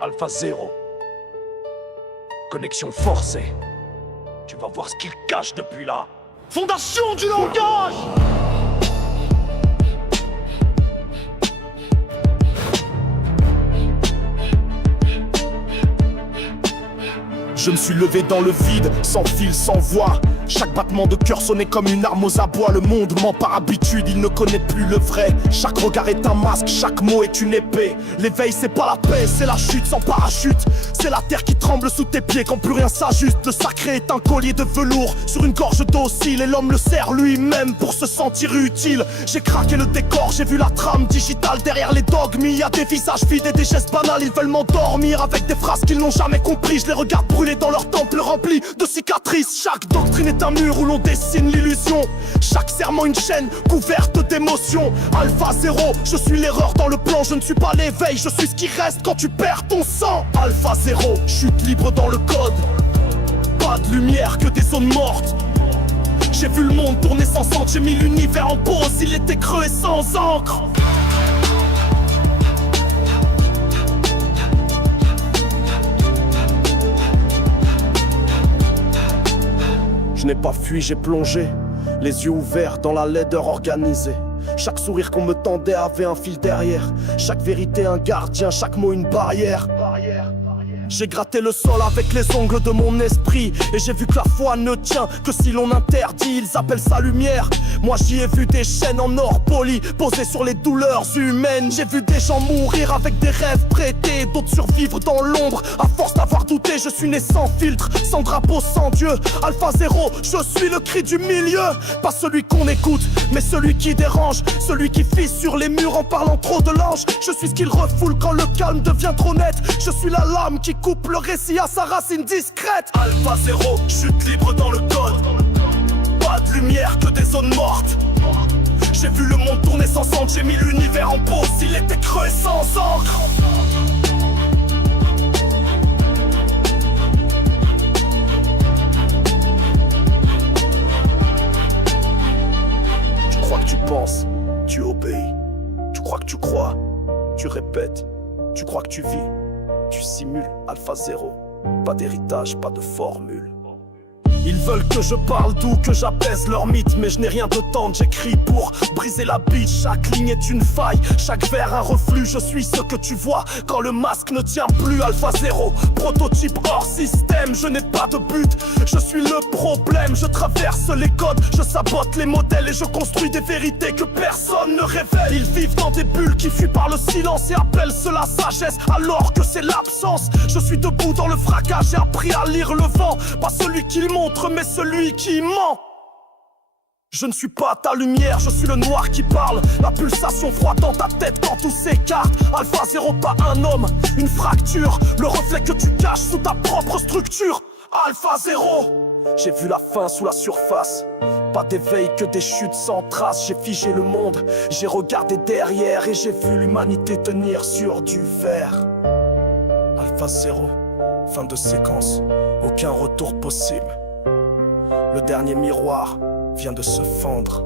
Alpha 0. Connexion forcée. Tu vas voir ce qu'il cache depuis là. Fondation du langage! Je me suis levé dans le vide, sans fil, sans voix. Chaque battement de cœur sonnait comme une arme aux abois. Le monde ment par habitude, il ne connaît plus le vrai. Chaque regard est un masque, chaque mot est une épée. L'éveil c'est pas la paix, c'est la chute sans parachute. C'est la terre qui tremble sous tes pieds quand plus rien s'ajuste. Le sacré est un collier de velours sur une gorge docile. Et l'homme le serre lui-même pour se sentir utile. J'ai craqué le décor, j'ai vu la trame digitale derrière les dogmes. Il y a des visages vides et des gestes banals. Ils veulent m'endormir avec des phrases qu'ils n'ont jamais compris. Je les regarde brûler dans leur temple rempli de cicatrices. Chaque doctrine est un mur où l'on dessine l'illusion. Chaque serment une chaîne couverte d'émotions. Alpha 0, je suis l'erreur dans le plan. Je ne suis pas l'éveil, je suis ce qui reste quand tu perds ton sang. Alpha 0, chute libre dans le code. Pas de lumière que des zones mortes. J'ai vu le monde tourner sans centre. J'ai mis l'univers en pause, il était creux et sans encre. Je n'ai pas fui, j'ai plongé, les yeux ouverts dans la laideur organisée. Chaque sourire qu'on me tendait avait un fil derrière. Chaque vérité un gardien, chaque mot une barrière. J'ai gratté le sol avec les ongles de mon esprit. Et j'ai vu que la foi ne tient que si l'on interdit. Ils appellent ça lumière. Moi j'y ai vu des chaînes en or poli posées sur les douleurs humaines. J'ai vu des gens mourir avec des rêves prêtés, d'autres survivre dans l'ombre. À force d'avoir douté, je suis né sans filtre, sans drapeau, sans Dieu. Alpha 0, je suis le cri du milieu. Pas celui qu'on écoute, mais celui qui dérange. Celui qui fisse sur les murs en parlant trop de l'ange. Je suis ce qu'il refoule quand le calme devient trop net. Je suis la lame qui coupe le récit à sa racine discrète. Alpha 0, chute libre dans le code. Pas de lumière que des zones mortes. J'ai vu le monde tourner sans centre. J'ai mis l'univers en pause, il était creux et sans encre. Tu crois que tu penses, tu obéis. Tu crois que tu crois, tu répètes. Tu crois que tu vis, tu simules. Alpha 0, pas d'héritage, pas de formule. Ils veulent que je parle doux, que j'apaise leur mythe. Mais je n'ai rien de tendre, j'écris pour briser la bite. Chaque ligne est une faille, chaque vers un reflux. Je suis ce que tu vois quand le masque ne tient plus. Alpha 0, prototype hors système. Je n'ai pas de but, je suis le problème. Je traverse les codes, je sabote les modèles. Et je construis des vérités que personne ne révèle. Ils vivent dans des bulles qui fuient par le silence. Et appellent cela sagesse alors que c'est l'absence. Je suis debout dans le fracas, j'ai appris à lire le vent. Pas celui qui le montre, mais celui qui ment. Je ne suis pas ta lumière, je suis le noir qui parle. La pulsation froide dans ta tête quand tout s'écarte. Alpha 0, pas un homme, une fracture. Le reflet que tu caches sous ta propre structure. Alpha 0, j'ai vu la fin sous la surface. Pas d'éveil que des chutes sans trace. J'ai figé le monde, j'ai regardé derrière. Et j'ai vu l'humanité tenir sur du verre. Alpha 0, fin de séquence, aucun retour possible. Le dernier miroir vient de se fendre.